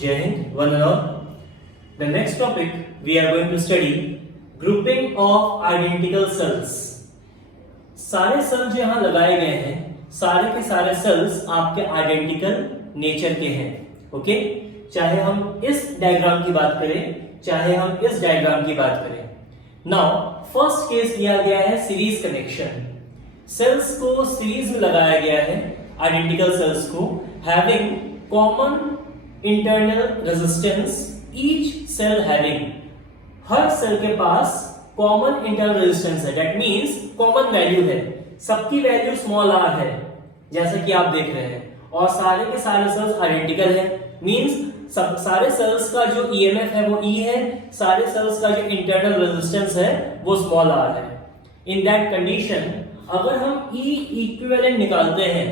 Jai Hind, one and all. The next topic we are going to study grouping of identical cells. सारे cell जो यहाँ लगाए गए हैं, सारे के सारे सेल्स आपके आइडेंटिकल नेचर के हैं. ओके, चाहे हम इस डायग्राम की बात करें, चाहे हम इस डायग्राम की बात करें. नाउ फर्स्ट केस लिया गया है सीरीज कनेक्शन. सेल्स को सीरीज में लगाया गया है, आइडेंटिकल सेल्स को, having common internal resistance, each cell having, हर सेल के पास कॉमन इंटरनल रेजिस्टेंस है. दैट मींस कॉमन वैल्यू है, सबकी वैल्यू स्मॉल r है जैसा कि आप देख रहे हैं, और सारे के सारे सेल्स आइडेंटिकल है. मींस सारे सेल्स का जो ईएमएफ है वो E है, सारे सेल्स का जो इंटरनल रेजिस्टेंस है वो स्मॉल r है. इन दैट कंडीशन अगर हम E इक्विवेलेंट निकालते हैं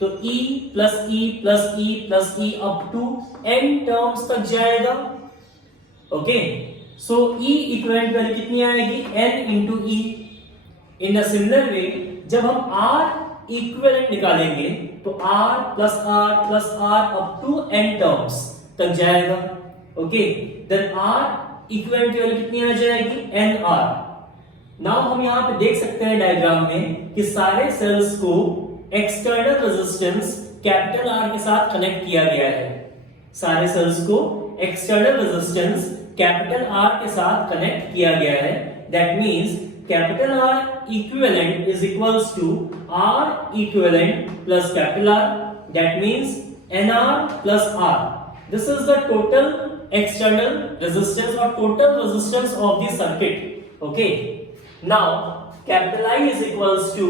तो E plus E plus E plus E up to n terms तक जाएगा. Okay, so E equivalent value कितनी आएगी? n into E. In the similar way जब हम R इक्विवेलेंट निकालेंगे तो R plus R up to n terms तक जाएगा. Okay, then R equivalent value कितनी आ जाएगी? nR. नाउ हम यहां पे देख सकते हैं डायग्राम में कि सारे सेल्स को एक्सटर्नल रेजिस्टेंस कैपिटल R के साथ कनेक्ट किया गया है. सारे सेल्स को एक्सटर्नल रेजिस्टेंस कैपिटल R के साथ कनेक्ट किया गया है. That means capital R equivalent is equals to R equivalent plus capital R. That means nR plus R. This is the total external resistance और total resistance of the circuit. Okay, now capital I is equals to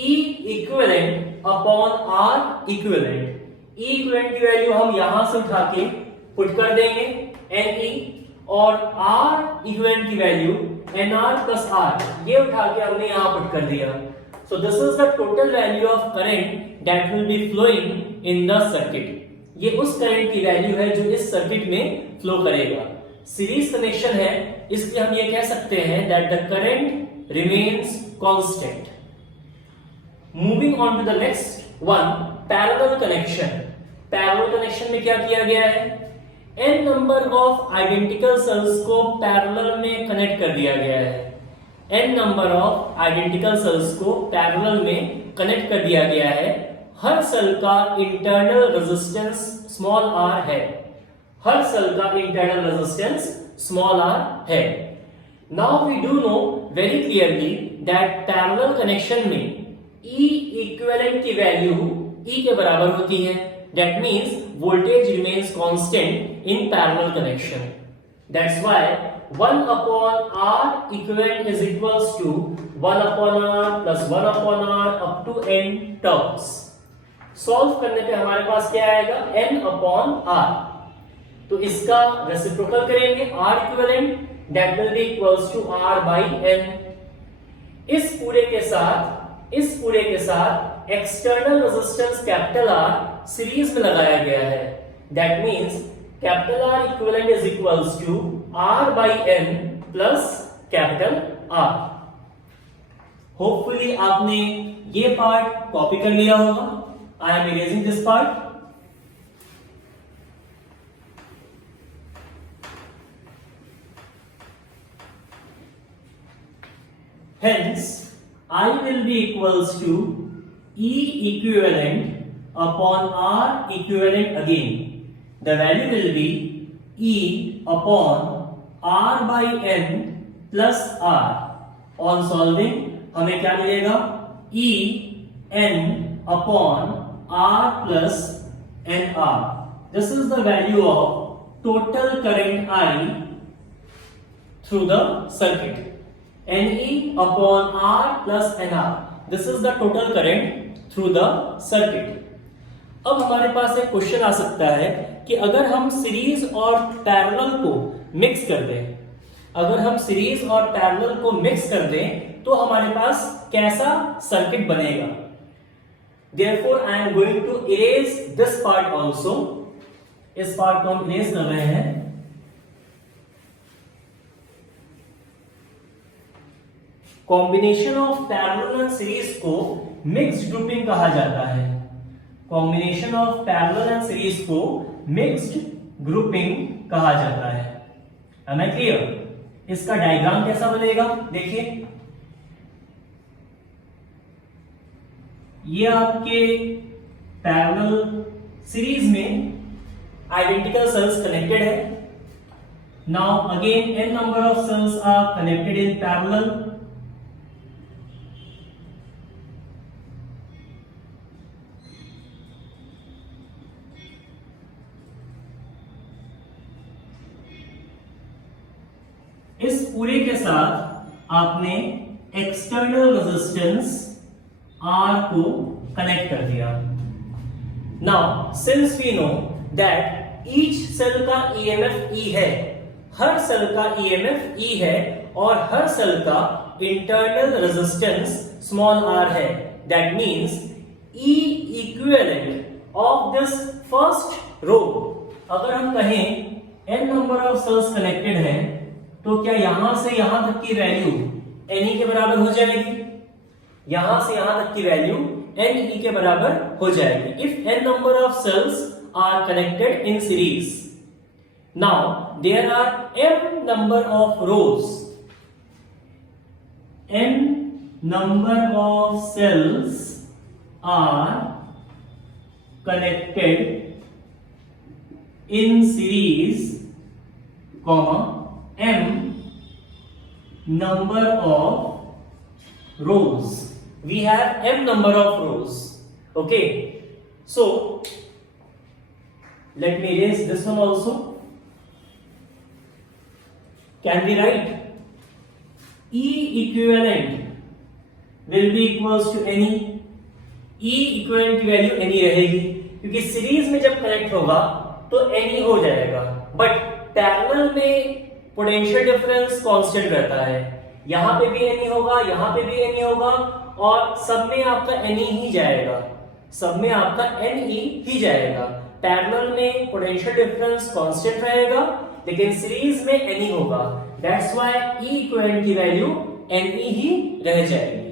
E equivalent upon R equivalent. E equivalent की value हम यहां से उठा के put कर देंगे NE, और R equivalent की वैल्यू NR plus R, ये उठा के हमने यहां पुट कर दिया. So this is the total value of current that will be flowing in the circuit. ये उस करंट की वैल्यू है जो इस सर्किट में फ्लो करेगा. सीरीज कनेक्शन है, इसलिए हम ये कह सकते हैं that the current remains constant. Moving on to the next one, parallel connection. Parallel connection में क्या किया गया है? n number of identical cells को पैरेलल में कनेक्ट कर दिया गया है. n number of identical cells को पैरेलल में कनेक्ट कर दिया गया है. हर सेल का इंटरनल रेजिस्टेंस स्मॉल r है. हर सेल का इंटरनल रेजिस्टेंस स्मॉल r है. Now we do know very clearly that parallel connection में E इक्विवेलेंट की वैल्यू E के बराबर होती है. That means voltage remains constant in parallel connection. That's why 1 upon R equivalent is equals to 1 upon R plus 1 upon R up to n terms. Solve करने पे हमारे पास क्या आएगा? n upon R. तो इसका रेसिप्रोकल करेंगे R equivalent, that will be equals to R by n. इस पूरे के साथ external resistance capital R series में लगाया गया है. That means capital R equivalent is equals to R by n plus capital R. Hopefully आपने ये पार्ट कॉपी कर लिया होगा. I am erasing this part. Hence, I will be equals to E equivalent upon R equivalent again. The value will be E upon R by N plus R. On solving, हमें क्या मिलेगा? E N upon R plus NR. This is the value of total current I through the circuit. NE upon R plus NR. This is the total current through the circuit. अब हमारे पास एक question आ सकता है कि अगर हम series और parallel को मिक्स कर दें, अगर हम सीरीज और पैरेलल को मिक्स कर दें तो हमारे पास कैसा सर्किट बनेगा. Therefore, I am going to erase this part also. इस पार्ट को हम इरेज कर रहे हैं. Combination of parallel and series को मिक्स्ड ग्रुपिंग कहा जाता है. Combination of parallel and series को मिक्स्ड ग्रुपिंग कहा जाता है। Am I clear? इसका डायग्राम कैसा बनेगा देखिए, ये आपके पैरेलल सीरीज में आइडेंटिकल सेल्स कनेक्टेड है। Now again n number of cells are connected in parallel. इस पूरे के साथ आपने एक्सटर्नल रेजिस्टेंस R को कनेक्ट कर दिया। Now since we know that each cell का ईएमएफ E है, हर सेल का ईएमएफ E है और हर सेल का इंटरनल रेजिस्टेंस स्मॉल r है, that means E equivalent of this first row. अगर हम कहें n number of cells connected हैं तो क्या यहां से यहां तक की वैल्यू ne के बराबर हो जाएगी? यहां से यहां तक की वैल्यू ne के बराबर हो जाएगी if n number of cells are connected in series. Now there are m number of rows, n number of cells are connected in series, comma m number of rows. We have m number of rows. Okay, so let me erase this one also. Can we write E equivalent will be equals to ne? E equivalent की value ne रहेगी क्योंकि series में जब connect होगा तो ne हो जाएगा, but parallel में पोटेंशियल डिफरेंस कांस्टेंट रहता है। यहां पे भी ne होगा, यहां पे भी ne होगा और सब में आपका ne ही जाएगा, सब में आपका ne ही जाएगा। पैरेलल में पोटेंशियल डिफरेंस कांस्टेंट रहेगा लेकिन सीरीज में ne होगा, दैट्स व्हाई E इक्विवेलेंट की वैल्यू ne ही रह जाएगी।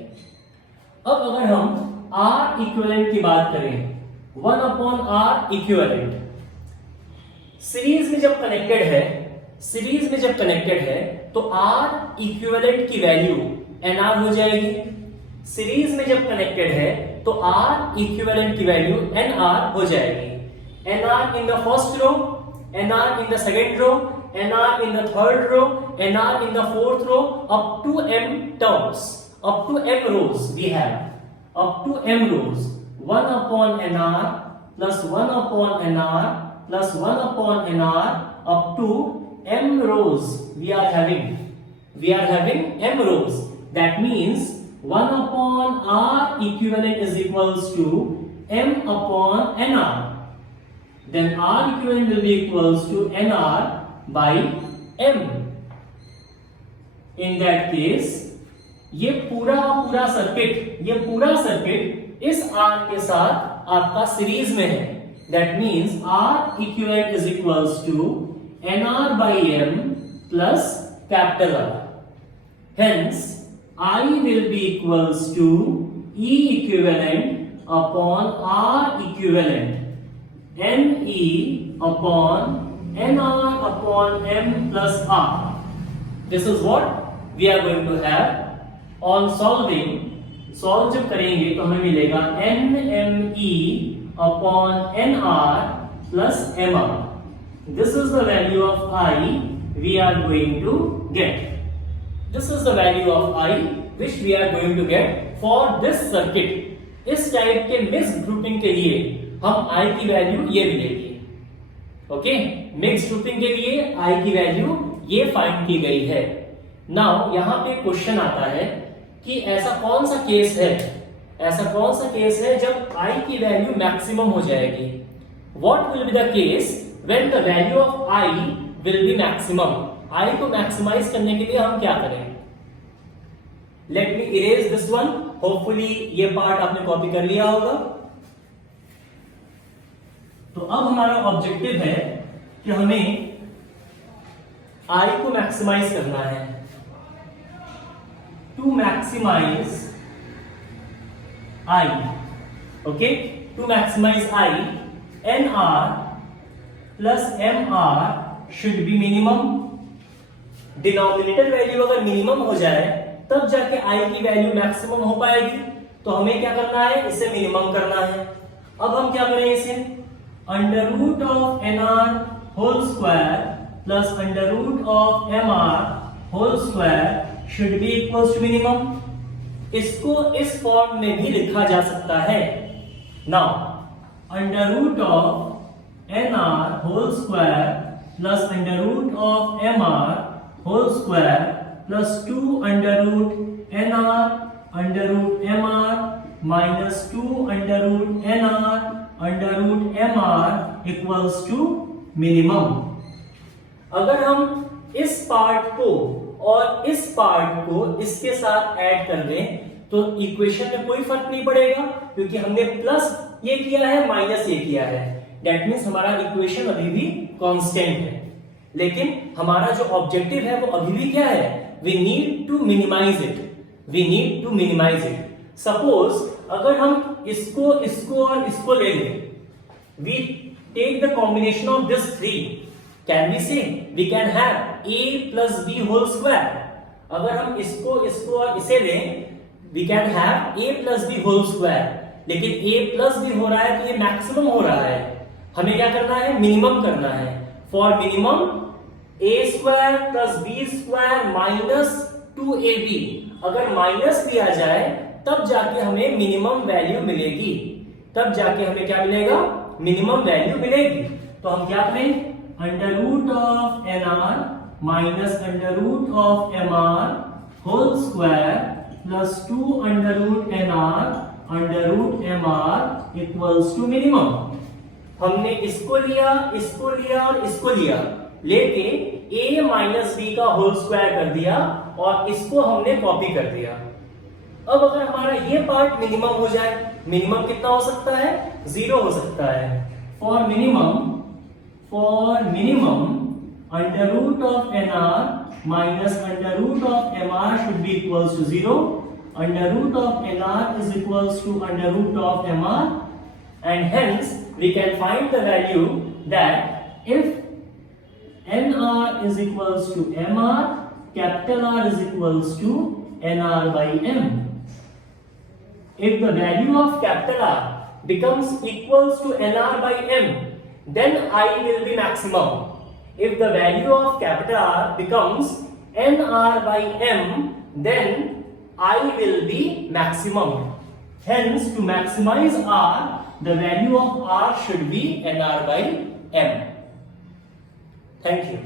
अब अगर हम R इक्विवेलेंट की बात करें, 1/R इक्विवेलेंट, सीरीज में जब कनेक्टेड है, सीरीज में जब कनेक्टेड है तो R इक्विवेलेंट की वैल्यू NR हो जाएगी। सीरीज में जब कनेक्टेड है तो R इक्विवेलेंट की वैल्यू NR हो जाएगी। NR in the first row, NR in the second row, NR in the third row, NR in the fourth row, up to m terms, up to m rows we have, up to m rows, 1/NR plus 1/NR plus 1/NR up to m rows we are having m rows. That means 1/R equivalent is equals to m/NR. Then R equivalent will be equals to NR by m. In that case, ये पूरा circuit इस R के साथ आपका series में है। That means R equivalent is equals to NR by m plus capital R. Hence, I will be equals to E equivalent upon R equivalent. Ne upon NR upon m plus R. This is what we are going to have on solving. Solve जब करेंगे तो हमें मिलेगा NME upon NR plus MR. This is the value of I we are going to get. This is the value of I which we are going to get for this circuit. इस type के mix grouping के लिए हम I की value ये मिलेगी। Okay, mix grouping के लिए I की वैल्यू ये फाइंड की गई है। नाउ यहाँ पे क्वेश्चन आता है कि ऐसा कौन सा केस है जब I की वैल्यू मैक्सिमम हो जाएगी। What will be the case when the value of I will be maximum. I को मैक्सिमाइज करने के लिए हम क्या करें? Let me erase this one. Hopefully ये पार्ट आपने कॉपी कर लिया होगा। तो अब हमारा ऑब्जेक्टिव है कि हमें I को मैक्सिमाइज करना है। To maximise I, okay, to maximise I, NR plus M R should be minimum. Denominator value अगर मिनिमम हो जाए तब जाके आई की वैल्यू मैक्सिमम हो पाएगी। तो हमें क्या करना है, इसे मिनिमम करना है। अब हम क्या करें, इसे under root of N R whole square plus under root of M R whole square should be equal to minimum. इसको इस फॉर्म में भी लिखा जा सकता है। Now under root of N R whole square plus under root of M R whole square plus 2 under root N R under root M R minus 2 under root N R under root M R equals to minimum. अगर हम इस part को और इस part को इसके साथ add कर दें तो इक्वेशन में कोई फर्क नहीं पड़ेगा, क्योंकि हमने प्लस ये किया है माइनस ये किया है। दैट मीन्स हमारा इक्वेशन अभी भी कांस्टेंट है। लेकिन हमारा जो ऑब्जेक्टिव है वो अभी भी क्या है, we need to minimize it, we need to minimize it. Suppose अगर हम इसको इसको और इसको ले लें, we take the combination of this three, can we say we can have a plus b whole square. अगर हम इसको इसको और इसे लें, we can have a plus b whole square. लेकिन a प्लस बी हो रहा है तो ये मैक्सिमम हो रहा है, हमें क्या करना है, मिनिमम करना है। For minimum a square plus B square minus 2ab, अगर माइनस लिया जाए तब जाके हमें मिनिमम वैल्यू मिलेगी, तब जाके हमें क्या मिलेगा, मिनिमम वैल्यू मिलेगी। तो हम क्या करें, under root of N R minus under root of M R whole square plus 2 under root N R under root M R equals to minimum. हमने इसको लिया और इसको लिया, लेके a माइनस बी का होल स्क्वायर कर दिया और इसको हमने कॉपी कर दिया। अब अगर हमारा ये पार्ट मिनिमम हो जाए, मिनिमम कितना हो सकता है, 0 हो सकता है। For minimum under root of N R minus under root of M R should be equals to 0। Under root of N R is equals to under root of M R, and hence we can find the value that if nr is equals to mr, capital R is equals to nr by m. If the value of capital R becomes equals to nr by m, then I will be maximum. If the value of capital R becomes nr by m, then I will be maximum. Hence, to maximize R, the value of R should be nr by m. Thank you.